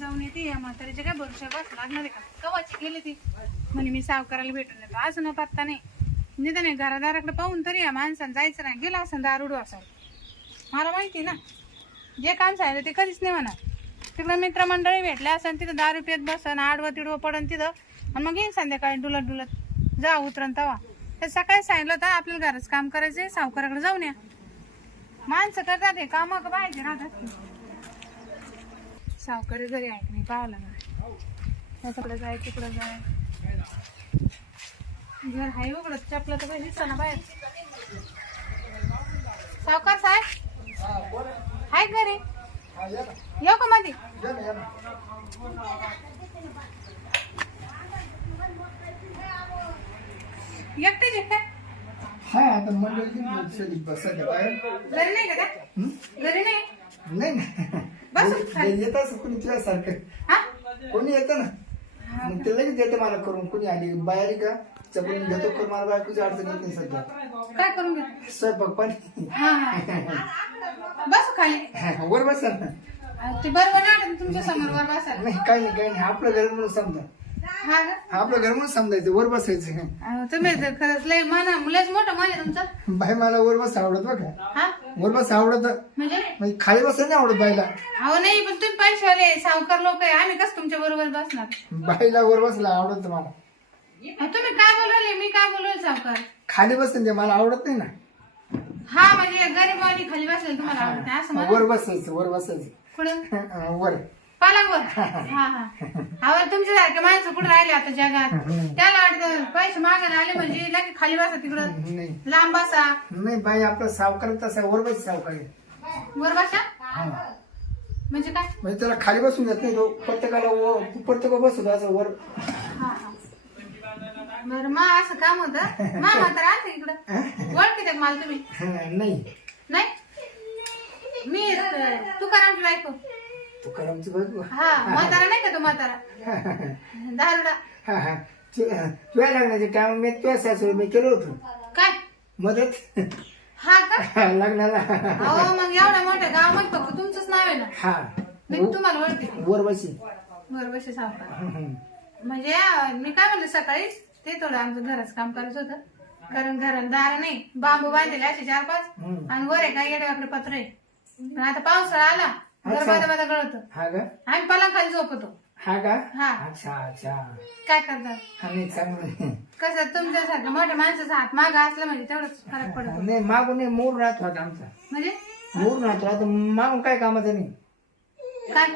जाऊन येते. या म्हातारीच्या काय भरोशा बस लागणार आहे का? कवाची गेली ती? म्हणे मी सावकाराला भेटून येतो न पत्ता नाही. निदान नाही घरादाराकडे पाहून तरी या माणसानं जायचं नाही. गेला असं दारुडू असाल मला माहिती ना. जे काम सांगितलं ते कधीच नाही म्हणा तिकडं मित्रमंडळी भेटले असं तिथं दारू पित बसन आडवं तिडवं पडन तिथं. आणि मग येईन संध्याकाळी डुलत डुलत. जा उतरन तवा. तर सकाळी सांगितलं होतं आपल्याला घरच काम करायचंय सावकाराकडे जाऊन या. माणसं करतात हे काम पाहिजे राहतात? सावकारी घरी ऐक नाही पाहावं लागणार त्याच्याकडे जाय तिकडे जाय. घर हाय उघडत चपला तर काही दिसतं ना बाहेर. सावकार साहेब? हाय घरी. येऊ का मध्ये एकटेच आहे काय हा आता मंडळी बसत बाहेर? घरी नाही का? घरी नाही. येत असं कोणी तुझ्यासारखं हा? कोणी येतं ना? मग ते लगेच येतं मला करून. कोणी आली? बाहेर का? चपलून घेतो कर मला बायकोची अडचण येत नाही सध्या. काय करून स्वयंपाक पाणी. बस खाली. वर बसा ना. ते बरोबर नाही वाटत तुमच्यासमोर वर बसायला. नाही काही नाही काही नाही. आपलं घर म्हणून समजा. हा आपलं घर म्हणून समजायचं वर बसायचं अहो, तुम्ही तर खरंच लय मना लयच मोठं मन आहे तुमचं. बाई मला वर बस आवडत बघा हा? वर बस आवडत? म्हणजे? म्हणजे खाली बसायला नाही आवडत बाईला. अहो नाही पण तुम्ही पैशावाले सावकार लोक आहे. आम्ही कसं तुमच्या बरोबर बसणार? बाईला वर बसला आवडत मला. अहो, तुम्ही काय बोलवले मी काय बोलवले सावकार? खाली बसते ते मला आवडत नाही ना. हा म्हणजे गरीब आणि खाली बसले तुम्हाला आवडत नाही असं वर बसायचं वर बसायचं. कुठं वर. अहो तुमच्या सारखे माणसं कुठे राहिले आता जगात? त्याला वाटतं पैसे मागायला आले म्हणजे लगे खाली बसा तिकडं. नाही. लांब बसा. नाही बाई आपला सावकार तसा वर बस सावकार आहे. वर बसा. हा. म्हणजे काय? म्हणजे त्याला खाली बसून देत नाही तो प्रत्येकाला वर- प्रत्येक बसतो असं वर. बरं मग असं काम होतं? मा म्हातारा आलते इकडं? ओळखी ते मला तुम्ही? नाही. नाही? मी तुकारामची बायको. तुकारामची बाजू. हा म्हातारा नाही का तो म्हातारा? दारुडा हा हा. तुझ्या काम मी तुझ्या सासू मी केलं होतं. काय? मदत? हा का? लग्नाला. अहो मग एवढ्या मोठ्या गावामध्ये फक्त तुमचंच नाव आहे ना? हा. मी तुम्हाला ओळखते. वर बसी बरोबर सावकार म्हणजे अं, मी काय म्हणलं सकाळी ते थोडं आमचं घराचं काम करायचं होतं. कारण घराला दार नाही बांबू बांधलेले असे चार पाच हम्म. आणि वर आहे काय येड्याकडे पत्र आहे. पण आता पावसाळा आला. अच्छा. बाधा गळत हा का? आम्ही पलंग खाली झोपतो. हा का? हा. अच्छा अच्छा. काय करतात नाही चांगलं कसं तुमच्यासारखं मोठ्या माणसाचा हात मागा असला म्हणजे तेवढंच फरक पडतो. नाही मागून नाही मोर राहतो आता आमचा. म्हणजे? मोर राहतो आता मागून काय कामाचं नाही. काय?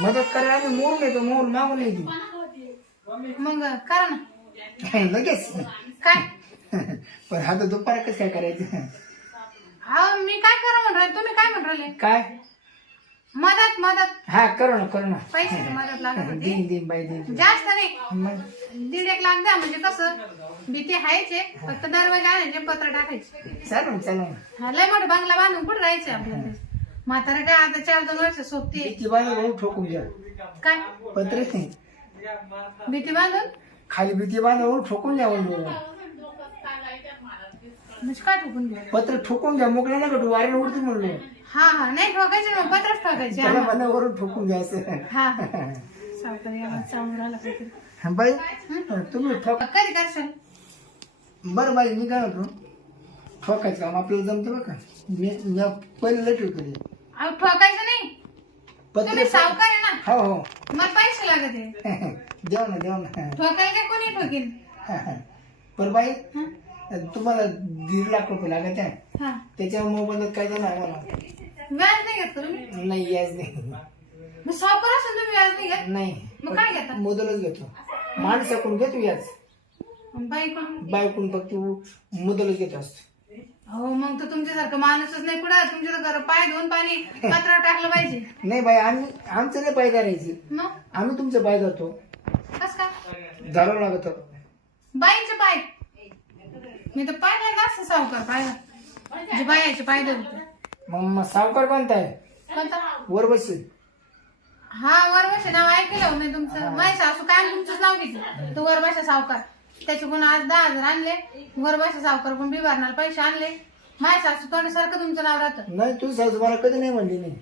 मदत करायला आम्ही मोर नेतो मोर मागून येतो मग करा ना. लगेच. काय? पण आता दुपार कसं काय करायचं? हा मी काय करा म्हणून राहिले? तुम्ही काय म्हणून राहिले? काय? मदत मदत. हा करू ना करू ना. पैशाची मदत लागत होती. दिन दिन बाई दिन जास्त नाही. दीड एक लाख द्या म्हणजे कसं? भीती हायचे फक्त दरवाजा आणायचे पत्र टाकायचे. चालू ना चालू ना हा, लय मोठा बंगला बांधून कुठे राहायचे आपल्याला? म्हातारा काय आता चार दोन वर्ष सोबती भीती बांधून भाऊ ठोकून घ्या. काय? पत्रे भीती बांधून? खाली भीती बांधून भाऊ ठोकून म्हणून. म्हणजे काय ठोकून घ्या? पत्र ठोकून घ्या मोकळं नका तू वाऱ्याला उडती म्हणलो हा हा. नाही ठोकायचे मग पत्रच ठोकायचे. त्याला. मला वरून ठोकून घ्यायचं. हा सावकारी आवाज चांगला राहिला काहीतरी बाई. तुम्ही ठोक. कधी करशाल? बरं बाई मी काय होतो ठोकायचं काम आपल्याला जमतं बरं का? मी मी पहिले ठोकले अहो ठोकायचं नाही. पत्रे तुम्ही सावकार आहे ना? हो हो. मला पैसे लागत आहे देव ना देव ना. ठोकायला काय कोणी ठोकीन पण बाई. हा? तुम्हाला दीड लाख रुपये लागत आहे. हा. त्याच्या मोबाईलात काय झालं आम्हाला? व्याज नाही घेत का तुम्ही? नाही याच नाही. मग सावकार असेल तुम्ही व्याज नाही घेत? नाही. मग काय घेता? मुदलच घेतो. माणसाकडून घेतो याच बाईकडून बायकून? फक्त मुदलच घेतो असतो. हो मग तर तुमच्यासारखं माणूसच नाही कुठं. तुमच्या तर घर पाय धुवून पाणी पत्रावर टाकलं पाहिजे. नाही बाई आम्ही आमचं नाही पाय करायचे मग? आम्ही तुमचं पाय जातो कस काय? धरावं लागत. बाईचे पाय. मी तर पाहिलं ना असं सावकार पाहिलं जे बायाचे पाय धरते. मग मग सावकार कोणता आहे? कोणता? वर बसेल हा वरभाषा नाव ऐकलं हो मी तुमचं. माझी सासू काय तुमचंच नाव घेतलं? तो वरभाषा सावकार. त्याचे कोण आज दहा हजार आणले. वरभाषा सावकार कोण बिभारणार पैसे आणले. माझ्या सासू तोंडासारखं तुमचं नाव राहतं. नाही तू सासू मला कधी नाही म्हणली नाही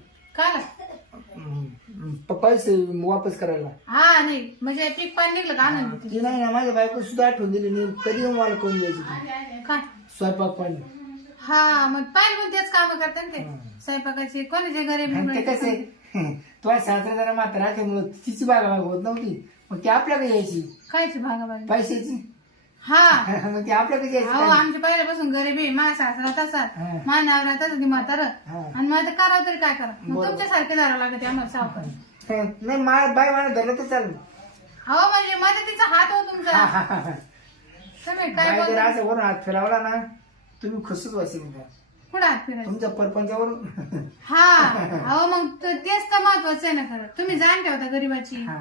हम्म, प- पैसे वापस करायला. हा नाही. म्हणजे पीक पाणी निघलं का आनंद ती नाही ना माझ्या बायको सुद्धा आठवण दिली नाही. कधी मला करून द्यायची ती? काय स्वयंपाक पाणी. हा मग पाहिजे पण तेच काम करतात ते. स्वयंपाकाचे कोणाचे घरी आणि ते कसं? तुला सासरा जरा मात्र राहते तिची बागा बाग होत नव्हती. मग ती आपल्याकडे यायची. कायची भागाभागी पैशाची. हा. मग ती आपल्याकडे अहो यायची आमच्या पहिल्यापासून गरीबी माझा सासरा तसा. हा. माझ्या नवरा तसा ती म्हातारं. हा. आणि मग आता करावं तरी काय करा मग बरोबर. तुमच्यासारखे धरावं लागते आम्हाला सावकार. हं, नाही मा बाय मला धरलं तर चालेल. हो म्हणजे मदतीचा हात हो तुमचा. तुम्ही काय बाय जर बोलता? असं वरून हात फिरावला ना तुम्ही खुशच वाचेल का कुठं हात फिरायचं? तुमच्या परपंचावरून हा अहो मग त- तेच तर महत्वाचं आहे ना खरं. तुम्ही जाण ठेवता गरीबाची. हा.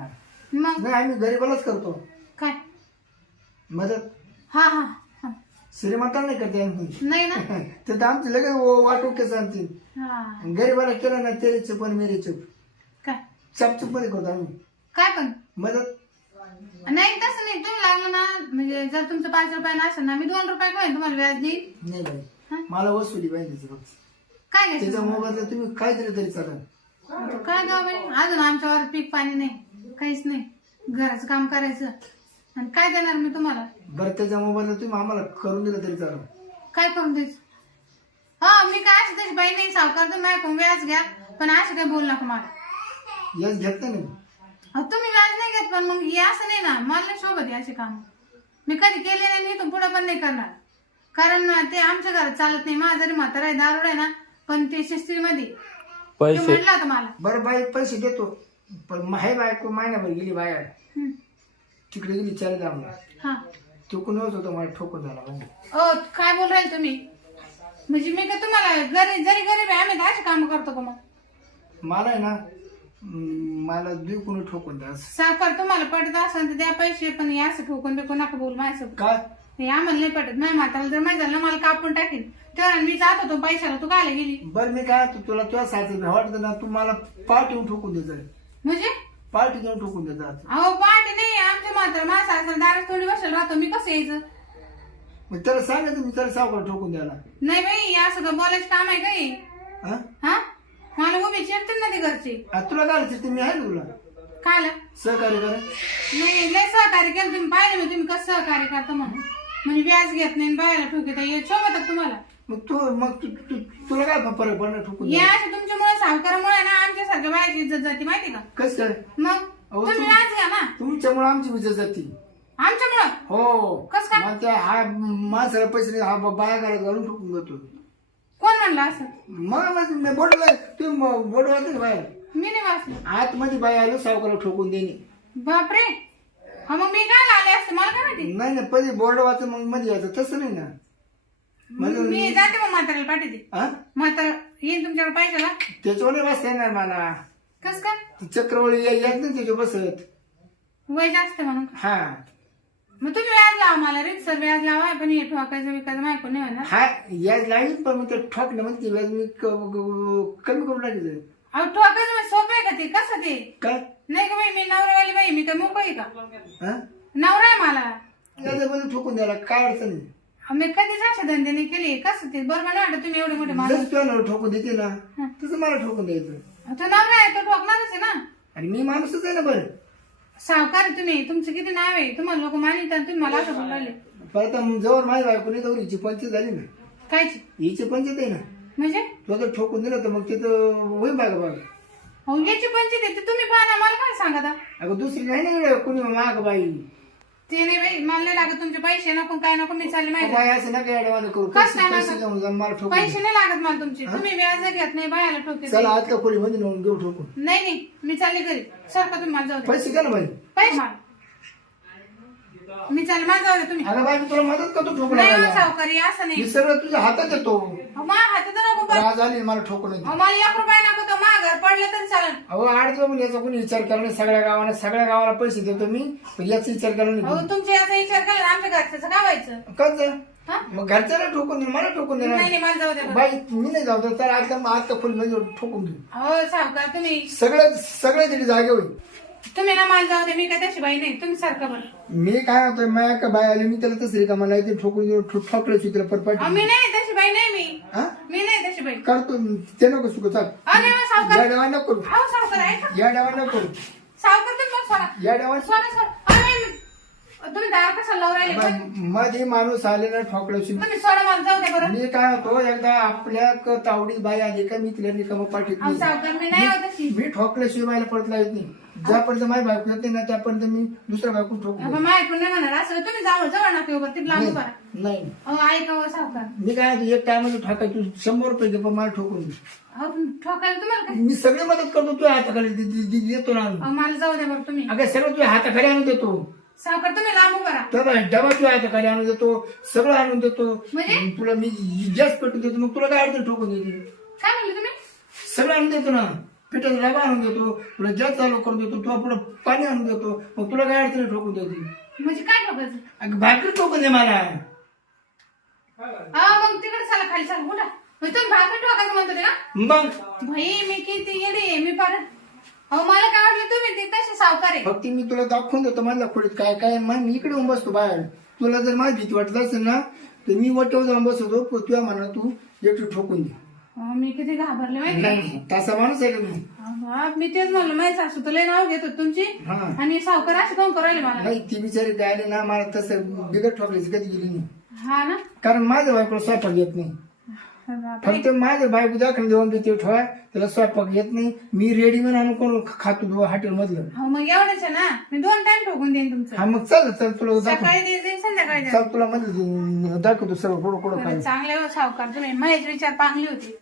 मग? नाही आम्ही गरीबालाच करतो. काय? मदत? हा हा हा. श्रीमंताला नाही करते आम्ही. नाही ना? ते तर आमचे लगेच व- वाटून केस आणतील हा. गरीबाला केलं ना तेरे चुप आणि मेरे चुप काय? चपचूपमध्ये करतो आम्ही. काय पण? मदत? नाही तसं नाही. तुम्ही लागलं ना म्हणजे जर तुमचं पाच रुपये असेल ना मी दोन रुपये घेईन तुम्हाला व्याज देईन. नाही हा? बाई मला वसुली पाहिजे फक्त. काय घ्यायचं त्याच्या मोबाईलला तुम्ही काय दिलं तरी चालेल काय गाव बाई? अजून आमच्यावर पीक पाणी नाही काहीच नाही. घराचं काम करायचं. आणि काय देणार मी तुम्हाला? बरं त्याच्या मोबाईलला तुम्ही आम्हाला करून दिलं तरी चालेल. काय करून द्यायचं हा मी काय अशी त्याची बाई नाही सावकार तुम्ही माझ्याकडून व्याज घ्या. पण असं काही बोलू नका मला. यश घेत नाही अहो, तुम्ही व्याज पण मग हे असं नाही ना मला शोभत हे असे काम. मी कधी केले नाही आणि इथून पुढे पण नाही करणार. कारण ना ते आमच्या घरात चालत नाही. माझा जरी म्हातारा आहे दारुड आहे ना पण ते शिस्तीमध्ये. ते पैसे. म्हणलं होतं मला. बरं बाई पैसे देतो. पण माहे बायको महिन्याभर गेली बाहेर. हं. तिकडे गेली चार दामला हा. तो होतो मला ठोकून झाला म्हणजे ओ काय बोल राहिले तुम्ही? म्हणजे मी का तुम्हाला गरीब जरी गरीब आहे आम्ही तर असे काम करतो का मग? मला आहे ना मला दुई कुणी ठोकून द्या असं. साखर तुम्हाला पटत असेल तर द्या पैसे पण हे असं ठोकून बिकून नका बोल माझ्यासोबत. काय? हे आम्हाला नाही पटत. माझ्या माताला जर माहिती झालं ना मला कापून टाकेल तेव्हा मी जात होतो पैशाला तू कायला गेली. बरं मी काय तू- तुला तुझ्या साथी वाटतं ना तू मला पार्टी येऊन ठोकून द्यायचं म्हणजे? पार्टी घेऊन ठोकून द्यायचं अहो पाठी नाही. आमच्या मात्र माझा असेल दारात थोडी बसेल राहतो. मी कसं यायचं? मग त्याला सांगायचं मी त्याला सावकार ठोकून द्यायला. नाही बाई हे असं का बोलायचं काम आहे काही हा? हा? उभी चिरतील ना ते घरचे. आ, तुला काय आलं? ते मी आहे ना तुला? काल सहकार्य करा. नाही लय सहकार्य केलं तुम्ही. पाहिलं मी तुम्ही कसं सहकार्य करता म्हणून. म्हणजे व्याज घेत नाही बायला ठोकत हे शोभत तुम्हाला. मग तू मग तू तू- तुला काय फरक पडणार ठोकून हे द्यायला? असे तुमच्यामुळे सावकारामुळे ना आमच्यासारख्या बायाची इज्जत जाते माहिती का? कसं काय? मग अहो, तुम्ही तुम- घ्या ना. तुमच्यामुळे आमची विजय जाती. आमच्यामुळं? हो. कसं काय? मग त्या हा माणसाला पैसे नाही, हा बाया घरात घालून ठोकून देतो कोण म्हणलं असं? मग बोटला तुम्ही बोट वाजते बाहेर. मी नाही वाचलं. आतमध्ये बाई आलो सावकाराला ठोकून देणे. बापरे. हा मग मी काय आले असते? मला काय माहिती? नाही ना पहिले बोर्ड वाचून मग मध्ये यायचं. तसं नाही ना. म्हणजे मी जाते मग म्हाताऱ्याला पाठीते हा म्हातारा येईन तुमच्याकडे पैशाला? त्याच्यावर नाही वाचता येणार मला. कस काय? ती चक्रवळी या- यायच नाही त्याच्या बसत. वय जास्त म्हणून. हा. मग तुम्ही व्याज लावा मला रिक्सर व्याज लावा पण हे ठोकायचं विकायचं माहिती नाही म्हणा हा याच लागेल पण मग ते ठोकलं म्हणजे व्याज मी क- क- कमी करून टाकायचं अहो ठोकायचं म्हणजे सोपं आहे का ते? कसं ते? काय? नाही का बाई मी नवरावाली बाई मी काय मोकळी आहे का? हा? नवरा आहे मला. याच्यामध्ये ठोकून द्यायला काय अडचण नाही अहो, मी कधीच अशा धंदे नाही केले. कसं ते? बरोबर नाही वाटत तुम्ही एवढे मोठे माणूस. जस तुला ठोकून देते ना तसं मला ठोकून द्यायचं. तो नवरा आहे तो ठोकणारच आहे ना. आणि मी माणूसच आहे ना बरं. सावकार आहे तुम्ही तुमचं किती नाव आहे? तुम्हाला लोक मानितात तुम्ही मला असं बोलायले परत जवळ माझी बायको नाही तर हिची पंचायत झाली ना. कायची? हिची पंचायत आहे ना. म्हणजे? तुला जर ठोकून दिलं तर मग तिथं होईल बागा बाग. अहो याची पंचायत आहे ते तुम्ही पाहा मला काय सांगा आता? अगं दुसरी नाही ना इकडे कुणी माग बाई. ते नाही बाई मला नाही लागत तुमचे पैसे नको काय नको मी चालले माहिती बाई असं नका करू. पैसे काय पैसे नका? घेऊन जा मला ठोकून पैसे नाही लागत मला तुमचे. तुम्ही व्याज घेत नाही बायाला ठोके चला आतल्या खोली मध्ये नेऊन घेऊ ठोकून. नाही नाही मी चालले घरी. सारखं तुम्ही मला जाऊ दे पैसे द्या ना पैसे मी चालले मला जाऊ दे तुम्ही. अगं बाई मी तुला मदत करतो ठोकून नाही हो. सावकारी असं नाही. मी सगळं तुझ्या हातात येतो. अहो, माझ्या हातात नको पण राज आली मला ठोकून येते अहो, मला एक रुपया नको तो माझ्या घर पडलं तरी चालेल. अहो आठ म्हणजे याचा कोणी विचार नाही. सगळ्या गावाला सगळ्या गावाला पैसे देतो मी पण याचा विचार केला अहो नाही तुमच्या याचा विचार केला ना, आमच्या घरच्याचं काय व्हायचं? हा? मग घरच्याला ठोकून दे मला ठोकून दे नाही नाही. मला जाऊ दे बरं. बाई मी नाही जाऊ तर आता आता खोली मध्ये ठोकून दे अहो सावकार तुम्ही सगळे सगळे तिथे जागे होईल. तुम्ही ना मला जाऊ दे मी काय तशी बाई नाही. तुम्ही सारखं बरं मी काय होतोय माझ्या का बाय आली मी त्याला तसरी का मला इथे ठोकून देऊ ठो- ठोकल्याची तिला परपट मी नाही तशी बाई नाही मी. हा? मी नाही तशी बाई. करतो ते नको सुख चाल. अरे वा, सावकार. या डावा नको. करू अहो सावकार ऐका. या डावा नको. करू सावकार तुम्ही मग सोडा. या डावा सोडा सोडा. तुम्ही कसा लावून राहिले? पण मध्ये माणूस आले ना ठोकल्याशी तुम्ही सोडा मला जाऊ बरं. मी काय होतो एकदा आपल्या क- तावडीत बाई आली का मी तिला रिकामं पाठीत नाही मी नाही होत अशी. मी ठोकल्याशिवाय बायला परत लावत नाही. ज्यापर्यंत माझी बायको येते ना त्यापर्यंत मी दुसऱ्या बायको मग ऐकून नाही म्हणणार असं तुम्ही जावं जवळ उभं ती करा नाही अहो ऐका हो सावकार मी काय म्हणतो, एक ठोकायची शंभर रुपये दे पण मला ठोकून दे. अहो ठोकायला तुम्हाला काय? मी सगळी मदत करतो तुझ्या हाताखाली दे- दे- दे- देतो ना. आणून. अहो मला जाऊ द्या बरं तुम्ही. अगं सगळं तुझ्या हाताखाली आणून देतो. सावकार तुम्ही लांब उभं राहा. तर डबा तुझ्या हाताखाली आणून देतो सगळं आणून देतो. म्हणजे? तुला मी जास्त पेटून देतो मग तुला काय अडचण ठोकून देते? काय म्हणले तुम्ही? सगळं आणून देतो ना. पिठाचा डबा आणून देतो तुला जास्त चालू करून देतो तुला पुढे पाणी आणून देतो मग तुला काय अडचण ठोकून देते? म्हणजे काय ठोकायचं? अगं भाकरी ठोकून दे मला. हा मग तिकडे चला खाली चला उठा. म्हणजे तुम्ही भाकर ठोकायचं म्हणतो ते ना मग? भाई मी किती येडी आहे मी फार अहो मला काय वाटलं तुम्ही ते तसे सावकार आहे? फक्त मी तुला दाखवून देतो माझ्या खोलीत काय काय मग मी इकडे येऊन बसतो बाहेर. तुला जर माझी भीती वाटत असेल ना तर मी वटव जाऊन बसतो. पण तुझ्या म्हणा तू एकटी ठोकून दे अहो, मी किती घाबरले माहिती नाही तसा माणूस आहे का मी अहो, मी तेच म्हणलं माझी सासू तर लय नाव घेत तुमची. हा. आणि सावकार असे कोण करायले मला? नाही ती बिचारी काय आली ना मला तसं बिगट ठोकल्याची कधी गेली नाही. हा ना? कारण माझ्या बायकोला स्वयंपाक येत नाही. फक्त माझ्या बायको दाखल देऊन देते ठेवा. त्याला स्वयंपाक येत नाही. मी रेडीमेड आणून करून खातो हॉटेल मधलं हो मग एवढंच आहे ना? मी दोन टाइम ठोकून देईन तुमचं. हा मग चल चल तुला दाखव सकाळी संध्याकाळी. चल तुला मध्ये दाखवतो सर्व कुठं कुठं काय. चांगले हो सावकार. तुम्ही माझी विचार पांगली होती.